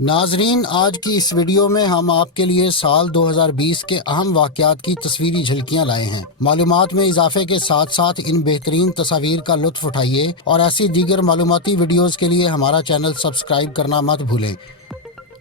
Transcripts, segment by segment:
ناظرین، آج کی اس ویڈیو میں ہم آپ کے لیے سال 2020 کے اہم واقعات کی تصویری جھلکیاں لائے ہیں۔ معلومات میں اضافے کے ساتھ ساتھ ان بہترین تصاویر کا لطف اٹھائیے اور ایسی دیگر معلوماتی ویڈیوز کے لیے ہمارا چینل سبسکرائب کرنا مت بھولیں۔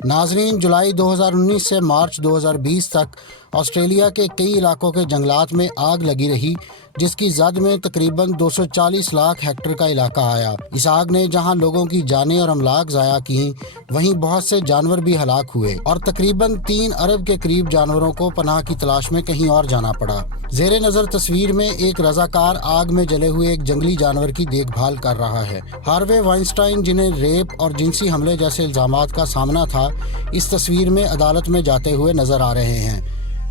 ناظرین، جولائی 2019 سے مارچ 2020 تک آسٹریلیا کے کئی علاقوں کے جنگلات میں آگ لگی رہی، جس کی زد میں تقریباً 240 لاکھ ہیکٹر کا علاقہ آیا۔ اس آگ نے جہاں لوگوں کی جانیں اور املاک ضائع کیں، وہیں بہت سے جانور بھی ہلاک ہوئے اور تقریباً 3 ارب کے قریب جانوروں کو پناہ کی تلاش میں کہیں اور جانا پڑا۔ زیر نظر تصویر میں ایک رضاکار آگ میں جلے ہوئے ایک جنگلی جانور کی دیکھ بھال کر رہا ہے۔ ہاروے وائنسٹائن، جنہیں ریپ اور جنسی حملے جیسے الزامات کا سامنا تھا، اس تصویر میں عدالت میں جاتے ہوئے نظر آ رہے ہیں۔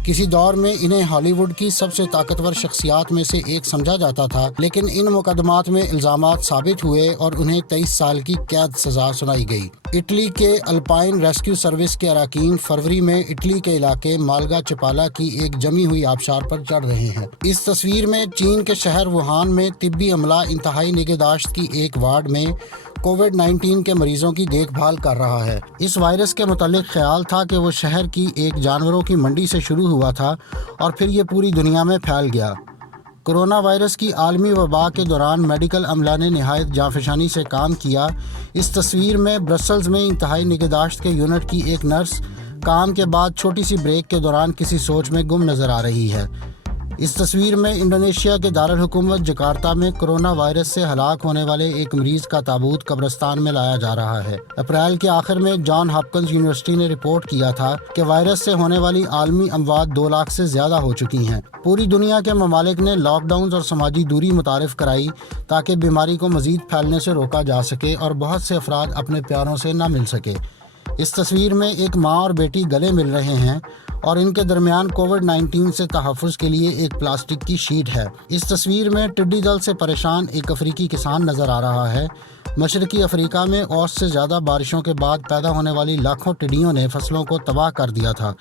کسی دور میں انہیں ہالی ووڈ کی سب سے طاقتور شخصیات میں سے ایک سمجھا جاتا تھا، لیکن ان مقدمات میں الزامات ثابت ہوئے اور انہیں 23 سال کی قید سزا سنائی گئی۔ اٹلی کے الپائن ریسکیو سروس کے اراکین فروری میں اٹلی کے علاقے مالگا چپالا کی ایک جمی ہوئی آبشار پر چڑھ رہے ہیں۔ اس تصویر میں چین کے شہر ووہان میں طبی عملہ انتہائی نگہداشت کی ایک وارڈ میں کووڈ-19 کے مریضوں کی دیکھ بھال کر رہا ہے۔ اس وائرس کے متعلق خیال تھا کہ وہ شہر کی ایک جانوروں کی منڈی سے شروع ہوا تھا اور پھر یہ پوری دنیا میں پھیل گیا۔ کرونا وائرس کی عالمی وبا کے دوران میڈیکل عملہ نے نہایت جانفشانی سے کام کیا۔ اس تصویر میں برسلز میں انتہائی نگہداشت کے یونٹ کی ایک نرس کام کے بعد چھوٹی سی بریک کے دوران کسی سوچ میں گم نظر آ رہی ہے۔ اس تصویر میں انڈونیشیا کے دارالحکومت جکارتا میں کرونا وائرس سے ہلاک ہونے والے ایک مریض کا تابوت قبرستان میں لایا جا رہا ہے۔ اپریل کے آخر میں جان ہاپکنز یونیورسٹی نے رپورٹ کیا تھا کہ وائرس سے ہونے والی عالمی اموات 2 لاکھ سے زیادہ ہو چکی ہیں۔ پوری دنیا کے ممالک نے لاک ڈاؤنز اور سماجی دوری متعارف کرائی تاکہ بیماری کو مزید پھیلنے سے روکا جا سکے اور بہت سے افراد اپنے پیاروں سے نہ مل سکے۔ اس تصویر میں ایک ماں اور بیٹی گلے مل رہے ہیں اور ان کے درمیان کووڈ-19 سے تحفظ کے لیے ایک پلاسٹک کی شیٹ ہے۔ اس تصویر میں ٹڈی دل سے پریشان ایک افریقی کسان نظر آ رہا ہے۔ مشرقی افریقہ میں اوس سے زیادہ بارشوں کے بعد پیدا ہونے والی لاکھوں ٹڈیوں نے فصلوں کو تباہ کر دیا تھا۔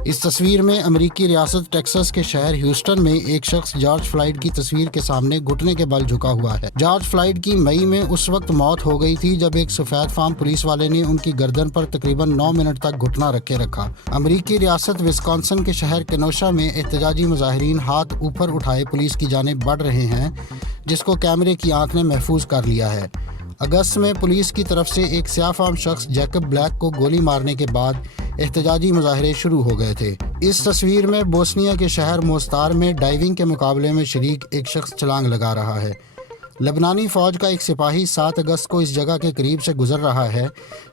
اس تصویر میں امریکی ریاست ٹیکساس کے شہر ہیوسٹن میں ایک شخص جارج فلائیڈ کی تصویر کے سامنے گھٹنے کے بل جھکا ہوا ہے۔ جارج فلائیڈ کی مئی میں اس وقت موت ہو گئی تھی جب ایک سفید فام پولیس والے نے ان کی گردن پر تقریباً 9 منٹ تک گھٹنا رکھے رکھا۔ امریکی ریاست وسکانسن کے شہر کینوشا میں احتجاجی مظاہرین ہاتھ اوپر اٹھائے پولیس کی جانب بڑھ رہے ہیں، جس کو کیمرے کی آنکھ نے محفوظ کر لیا ہے۔ اگست میں پولیس کی طرف سے ایک سیاہ فام شخص جیکب بلیک کو گولی مارنے کے بعد احتجاجی مظاہرے شروع ہو گئے تھے۔ اس تصویر میں بوسنیا کے شہر موستار میں ڈائیونگ کے مقابلے میں شریک ایک شخص چھلانگ لگا رہا ہے۔ لبنانی فوج کا ایک سپاہی 7 اگست کو اس جگہ کے قریب سے گزر رہا ہے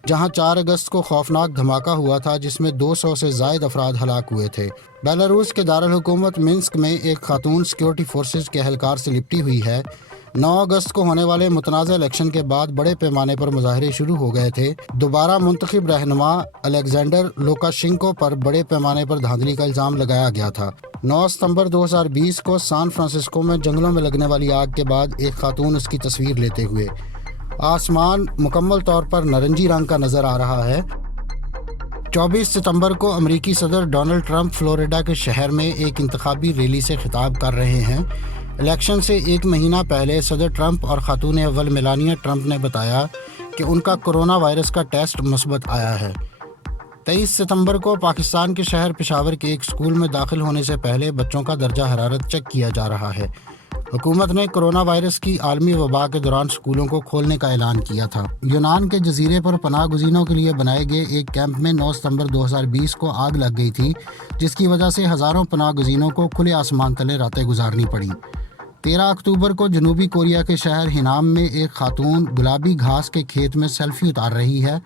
جہاں 4 اگست کو خوفناک دھماکہ ہوا تھا جس میں 200 سے زائد افراد ہلاک ہوئے تھے۔ بیلاروس کے دارالحکومت منسک میں ایک خاتون سیکورٹی فورسز کے اہلکار سے لپٹی ہوئی ہے۔ 9 اگست کو ہونے والے متنازع الیکشن کے بعد بڑے پیمانے پر مظاہرے شروع ہو گئے تھے۔ دوبارہ منتخب رہنما الیگزینڈر لوکاشینکو پر بڑے پیمانے پر دھاندلی کا الزام لگایا گیا تھا۔ 9 ستمبر 2020 کو سان فرانسسکو میں جنگلوں میں لگنے والی آگ کے بعد ایک خاتون اس کی تصویر لیتے ہوئے۔ آسمان مکمل طور پر نارنجی رنگ کا نظر آ رہا ہے۔ 24 ستمبر کو امریکی صدر ڈونلڈ ٹرمپ فلوریڈا کے شہر میں ایک انتخابی ریلی سے خطاب کر رہے ہیں۔ الیکشن سے 1 مہینہ پہلے صدر ٹرمپ اور خاتون اول میلانیا ٹرمپ نے بتایا کہ ان کا کرونا وائرس کا ٹیسٹ مثبت آیا ہے۔ 23 ستمبر کو پاکستان کے شہر پشاور کے ایک اسکول میں داخل ہونے سے پہلے بچوں کا درجہ حرارت چیک کیا جا رہا ہے۔ حکومت نے کرونا وائرس کی عالمی وبا کے دوران اسکولوں کو کھولنے کا اعلان کیا تھا۔ یونان کے جزیرے پر پناہ گزینوں کے لیے بنائے گئے ایک کیمپ میں 9 ستمبر 2020 کو آگ لگ گئی تھی، جس کی وجہ سے ہزاروں پناہ گزینوں کو کھلے آسمان تلے راتیں گزارنی پڑیں۔ 13 اکتوبر کو جنوبی کوریا کے شہر ہینام میں ایک خاتون گلابی گھاس کے کھیت میں سیلفی اتار رہی ہے۔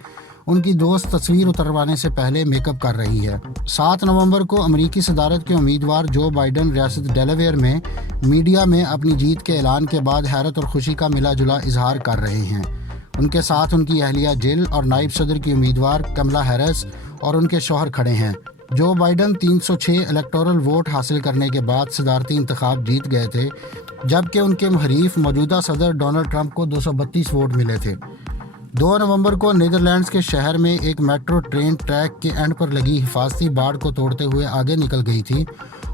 ان کی دوست تصویر اتروانے سے پہلے میک اپ کر رہی ہے۔ 7 نومبر کو امریکی صدارت کے امیدوار جو بائیڈن ریاست ڈیلاویئر میں میڈیا میں اپنی جیت کے اعلان کے بعد حیرت اور خوشی کا ملا جلا اظہار کر رہے ہیں۔ ان کے ساتھ ان کی اہلیہ جل اور نائب صدر کی امیدوار کملا ہیرس اور ان کے شوہر کھڑے ہیں۔ جو بائیڈن 306 الیکٹورل ووٹ حاصل کرنے کے بعد صدارتی انتخاب جیت گئے تھے، جبکہ ان کے حریف موجودہ صدر ڈونلڈ ٹرمپ کو 232 ووٹ ملے تھے۔ 2 نومبر کو نیدرلینڈز کے شہر میں ایک میٹرو ٹرین ٹریک کے اینڈ پر لگی حفاظتی باڑ کو توڑتے ہوئے آگے نکل گئی تھی